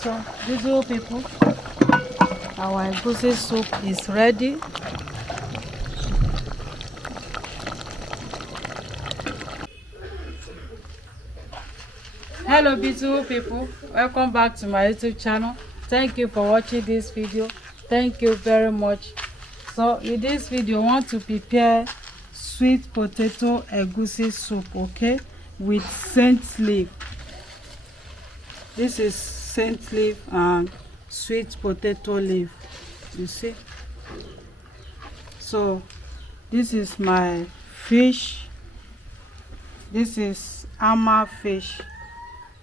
So beautiful people, our egusi soup is ready. Hello beautiful people, welcome back to my YouTube channel. Thank you for watching this video. Thank you very much. So in this video I want to prepare sweet potato egusi soup, okay, with scent leaf. This is scent leaf and sweet potato leaf, you see. So this is my fish. This is ama fish.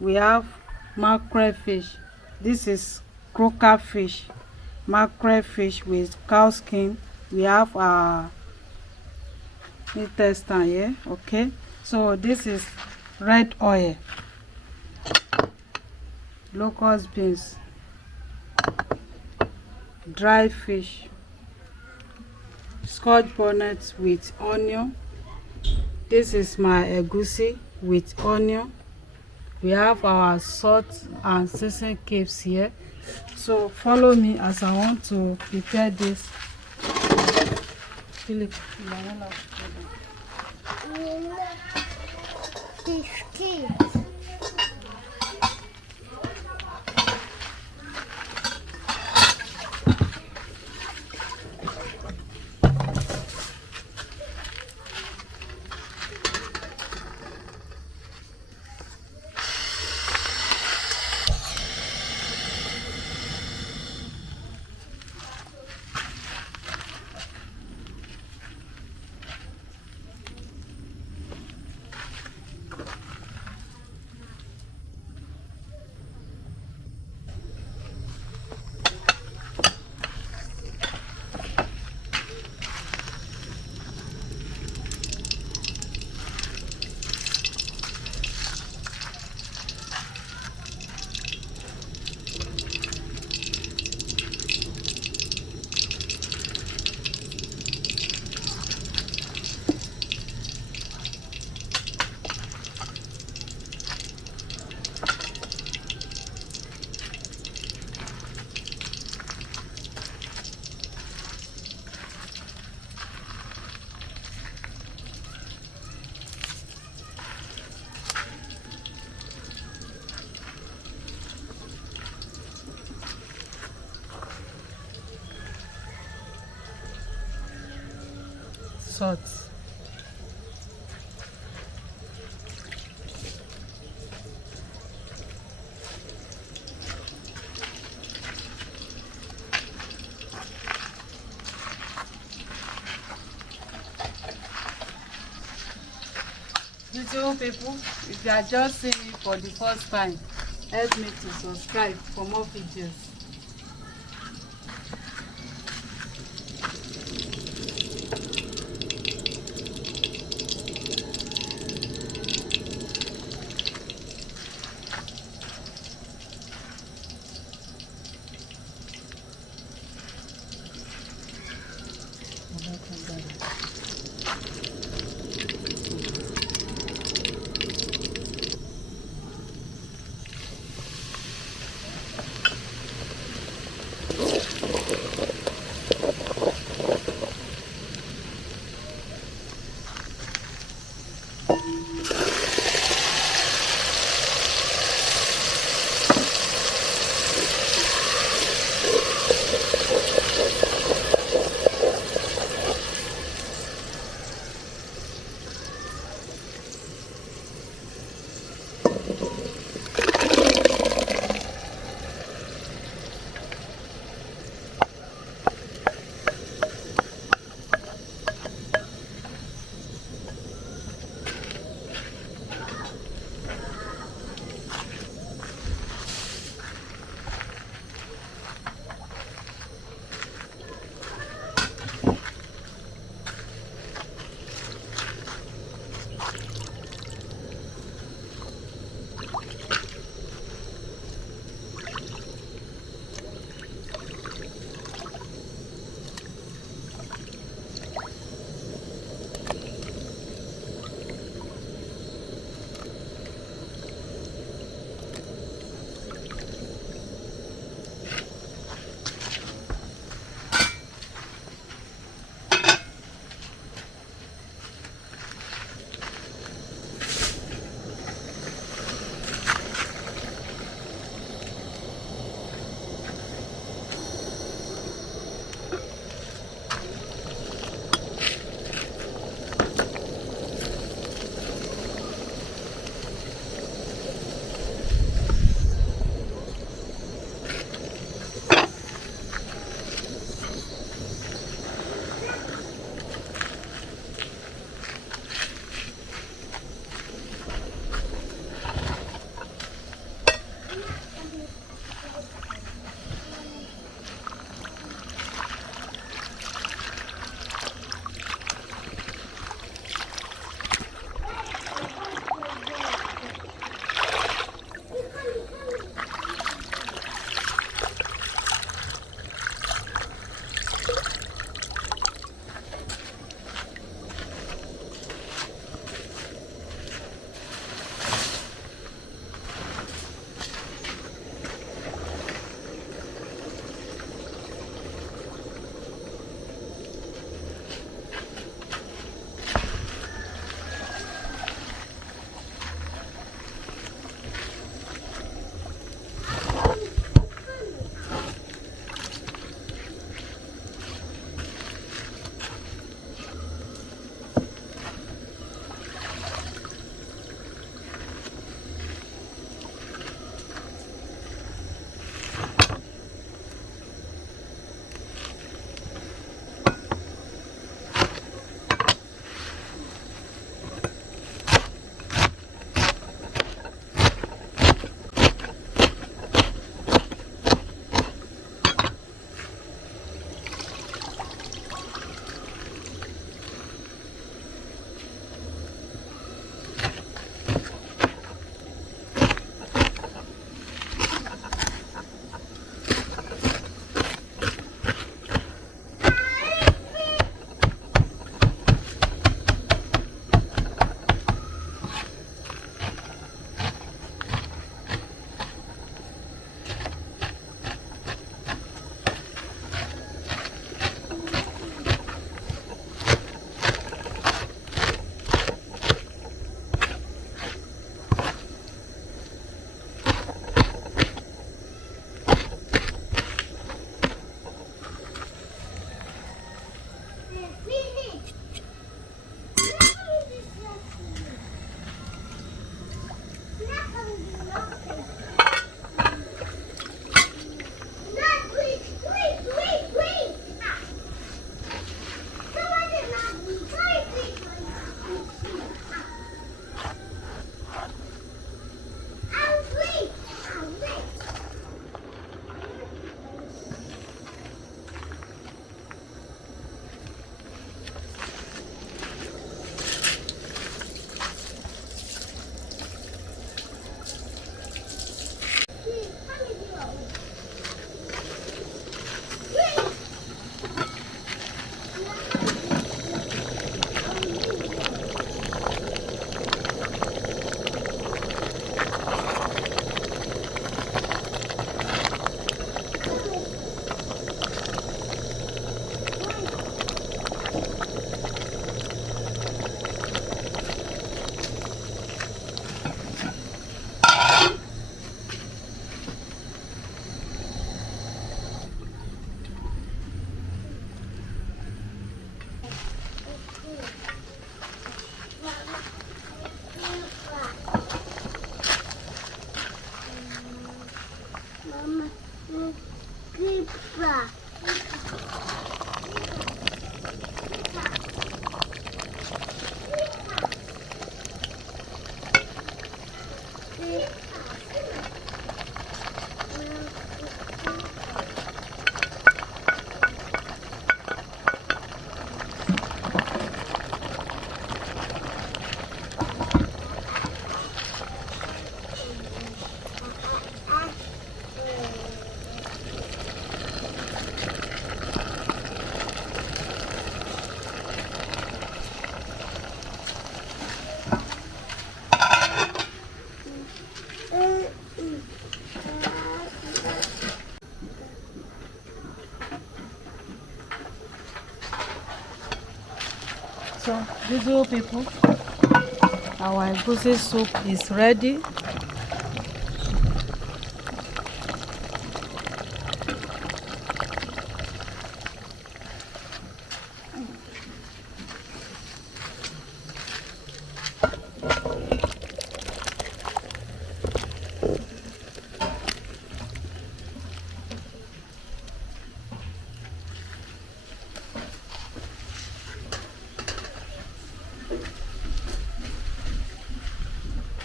We have mackerel fish. This is croaker fish, mackerel fish with cow skin. We have our intestine here, okay. So this is red oil, locust beans, dry fish, scotch bonnet with onion. This is my egusi with onion. We have our salt and seasoning cubes here. So follow me as I want to prepare this. Philip, salt. Beautiful people, if you are just seeing me for the first time, help me to subscribe for more videos. So, beautiful people, our egusi soup is ready.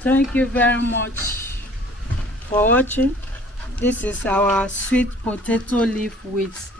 Thank you very much for watching. This is our sweet potato leaf with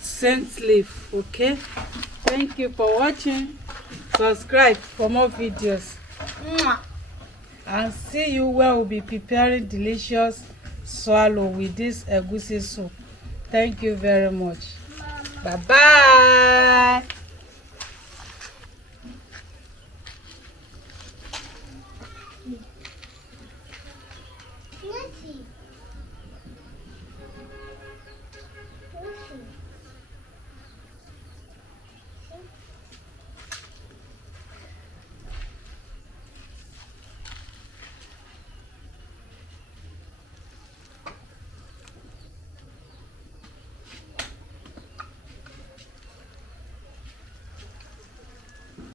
scent leaf. Okay, thank you for watching. Subscribe for more videos. And see you where we'll be preparing delicious swallow with this egusi soup. Thank you very much. Bye bye.